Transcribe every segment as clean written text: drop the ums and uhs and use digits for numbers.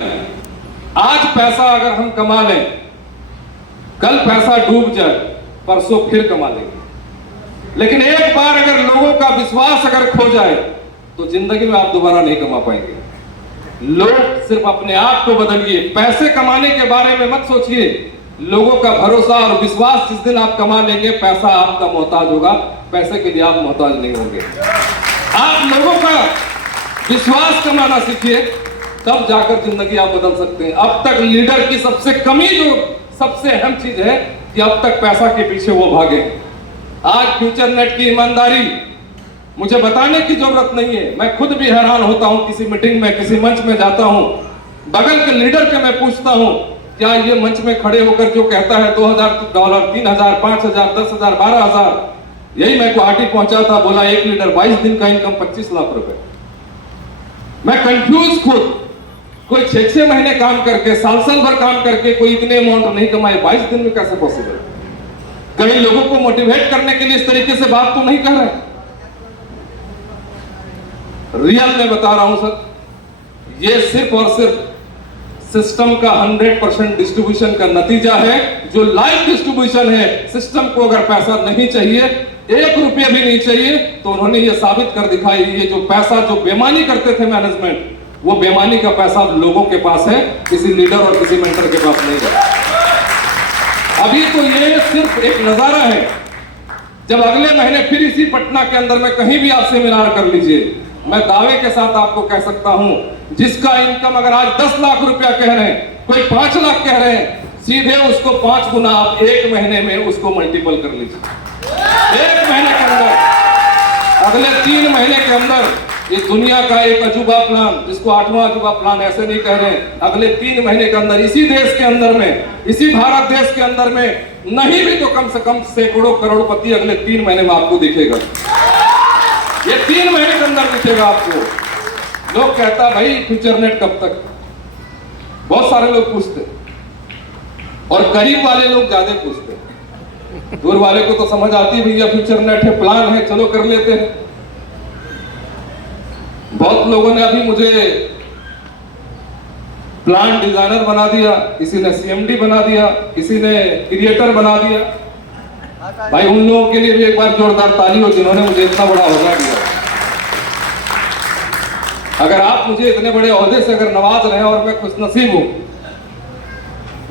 आज पैसा अगर हम कमा लें, कल पैसा डूब जाए, परसों फिर कमा लेंगे। लेकिन एक बार अगर लोगों का विश्वास अगर खो जाए तो जिंदगी में आप दोबारा नहीं कमा पाएंगे। लोग सिर्फ अपने आप को बदलिए, पैसे कमाने के बारे में मत सोचिए। लोगों का भरोसा और विश्वास जिस दिन आप कमा लेंगे, पैसा आपका मोहताज होगा, पैसे के लिए आप मोहताज नहीं होंगे। आप लोगों का विश्वास कमाना सीखिए, तब जाकर जिंदगी आप बदल सकते हैं। अब तक लीडर की सबसे कमी जो सबसे अहम चीज है कि अब तक पैसा के पीछे वो भागे। आज फ्यूचर नेट की ईमानदारी मुझे बताने की जरूरत नहीं है, मैं खुद भी हैरान होता हूं। किसी मीटिंग में, किसी मंच में जाता हूं, बगल के लीडर के मैं पूछता हूं, क्या ये मंच में खड़े होकर जो कहता है $2000, $3000, $5000, $10,000, $12,000, यही मैं गुवाहाटी पहुंचा था, बोला एक लीडर 22 दिन का इनकम 25 लाख रुपए। मैं कंफ्यूज खुद, कोई 6-6 महीने काम करके, साल भर काम करके कोई इतने अमाउंट नहीं कमाए, 22 दिन में कैसे पॉसिबल? कई लोगों को मोटिवेट करने के लिए इस तरीके से बात तो नहीं कर रहे। रियल में बता रहा हूं सर, ये सिर्फ और सिर्फ सिस्टम का 100% डिस्ट्रीब्यूशन का नतीजा है। जो लाइव डिस्ट्रीब्यूशन है, सिस्टम को अगर पैसा नहीं चाहिए, 1 रुपया भी नहीं चाहिए, तो उन्होंने ये साबित कर दिखाई। ये जो पैसा जो बेईमानी करते थे मैनेजमेंट, वो बेईमानी का पैसा लोगों के पास है, किसी लीडर और किसी मेंटर के पास नहीं है। अभी तो ये सिर्फ एक नजारा है। जब अगले महीने फिर इसी पटना के अंदर में कहीं भी आप सेमिनार कर लीजिए, मैं दावे के साथ आपको कह सकता हूं, जिसका इनकम अगर आज 10 लाख रुपया कह रहे हैं, कोई 5 लाख कह रहे हैं, सीधे उसको 5 गुना आप 1 महीने में उसको मल्टीपल कर लीजिए। 1 महीने के अंदर, अगले 3 महीने के अंदर इस दुनिया का एक अजूबा प्लान, जिसको 8वां अजूबा प्लान ऐसे नहीं कह रहे हैं, अगले 3 महीने के अंदर इसी देश के अंदर में, इसी भारत देश के अंदर में नहीं भी तो कम से कम सैकड़ों करोड़पति अगले 3 महीने में आपको दिखेगा। ये 3 महीने के अंदर दिखेगा आपको। लोग कहता भाई फ्यूचर नेट कब तक, बहुत सारे लोग पूछते, और करीब वाले लोग ज्यादा पूछते। दूर वाले को तो समझ आती भैया फ्यूचर नेट है, प्लान है, चलो कर लेते हैं। बहुत लोगों ने अभी मुझे प्लान डिजाइनर बना दिया, किसी ने सीएमडी बना दिया, किसी ने क्रिएटर बना दिया। भाई उन लोगों के लिए भी एक बार जोरदार ताली हो जिन्होंने मुझे इतना बड़ा ओहदा दिया। अगर आप मुझे इतने बड़े ओहदे से अगर नवाज रहे हैं, और मैं खुशनसीब हूं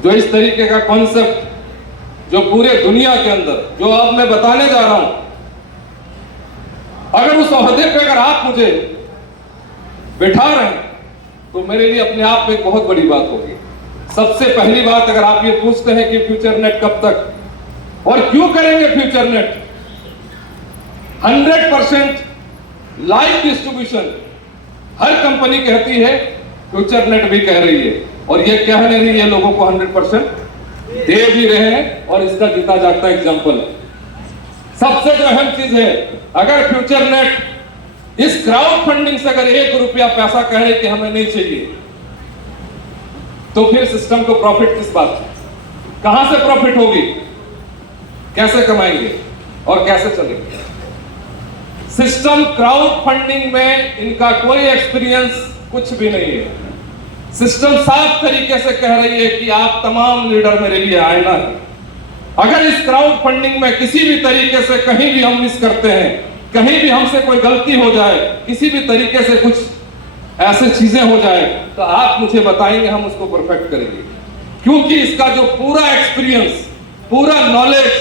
जो इस तरीके का कॉन्सेप्ट जो पूरे दुनिया के अंदर जो अब मैं बताने जा रहा हूं, अगर उस ओहदे पे अगर आप मुझे बैठा रहे हैं, तो मेरे लिए अपने आप में एक बहुत बड़ी बात होगी। सबसे पहली बात, अगर आप ये पूछते हैं कि फ्यूचर नेट कब तक और क्यों करेंगे फ्यूचर नेट, 100% लाइव डिस्ट्रीब्यूशन हर कंपनी कहती है, फ्यूचर नेट भी कह रही है, और ये कह नहीं रही है, लोगों को 100% दे भी रहे हैं, और इसका जीता जागता एग्जांपल है। सबसे जो अहम चीज है, अगर फ्यूचर नेट इस क्राउड फंडिंग से अगर 1 रुपया पैसा कहे कि हमें नहीं चाहिए, तो फिर सिस्टम को प्रॉफिट किस बात की? कहां से प्रॉफिट होगी? कैसे कमाएंगे और कैसे चलेंगे? सिस्टम क्राउड फंडिंग में इनका कोई एक्सपीरियंस कुछ भी नहीं है। सिस्टम साफ तरीके से कह रही है कि आप तमाम लीडर मेरे लिए आईना है। अगर इस क्राउड फंडिंग में किसी भी तरीके से कहीं भी हम मिस करते हैं, कहीं भी हमसे कोई गलती हो जाए, किसी भी तरीके से कुछ ऐसे चीजें हो जाए, तो आप मुझे बताएंगे, हम उसको परफेक्ट करेंगे। क्योंकि इसका जो पूरा एक्सपीरियंस, पूरा नॉलेज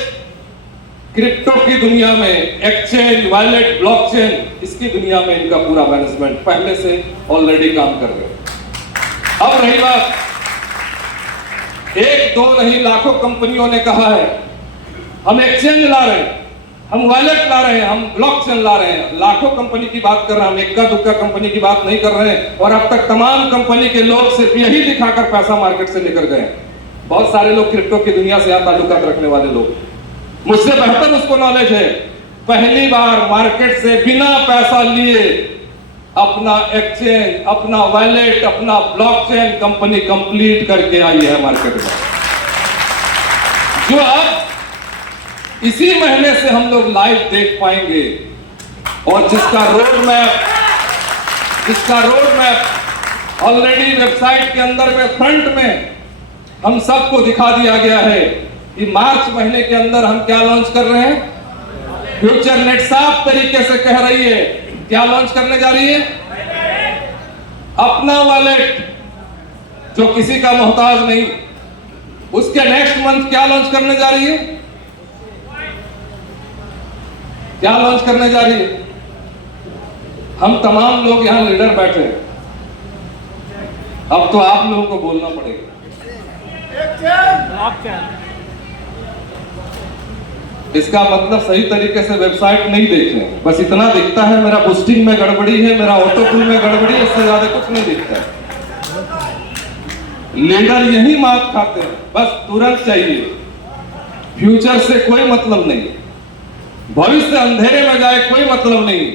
क्रिप्टो की दुनिया में, एक्सचेंज, वॉलेट, ब्लॉकचेन, इसकी दुनिया में इनका पूरा मैनेजमेंट पहले से ऑलरेडी काम कर रहे हैं। अब रही बात, 1-2 नहीं, लाखों कंपनियों ने कहा है हम एक्सचेंज ला रहे हैं, हम वॉलेट ला रहे हैं, हम ब्लॉकचेन ला रहे हैं। लाखों कंपनी की बात कर रहे हैं, हम इक्का दुक्का कंपनी की बात नहीं कर रहे हैं। और अब तक तमाम कंपनी के लोग सिर्फ यही दिखाकर पैसा मार्केट से लेकर गए। बहुत सारे लोग क्रिप्टो की दुनिया से ताल्लुकात रखने वाले लोग, मुझसे बेहतर उसको नॉलेज है। पहली बार मार्केट से बिना पैसा लिए अपना एक्सचेंज, अपना वॉलेट, अपना ब्लॉकचेन कंपनी कंप्लीट करके आई है मार्केट में, जो अब इसी महीने से हम लोग लाइव देख पाएंगे, और जिसका रोड मैप ऑलरेडी वेबसाइट के अंदर में फ्रंट में हम सबको दिखा दिया गया है कि मार्च महीने के अंदर हम क्या लॉन्च कर रहे हैं। फ्यूचर नेट साफ तरीके से कह रही है क्या लॉन्च करने जा रही है। अपना वॉलेट जो किसी का मोहताज नहीं, उसके नेक्स्ट मंथ क्या लॉन्च करने जा रही है, क्या लॉन्च करने जा रही है। हम तमाम लोग यहां लीडर बैठे हैं, अब तो आप लोगों को बोलना पड़ेगा। इसका मतलब सही तरीके से वेबसाइट नहीं देखें, बस इतना दिखता है मेरा बूस्टिंग में गड़बड़ी है, मेरा ऑटोकूल में गड़बड़ी है, इससे ज्यादा कुछ नहीं दिखता है। लीडर यही मात खाते हैं, बस तुरंत चाहिए, फ्यूचर से कोई मतलब नहीं, भविष्य अंधेरे में जाए कोई मतलब नहीं।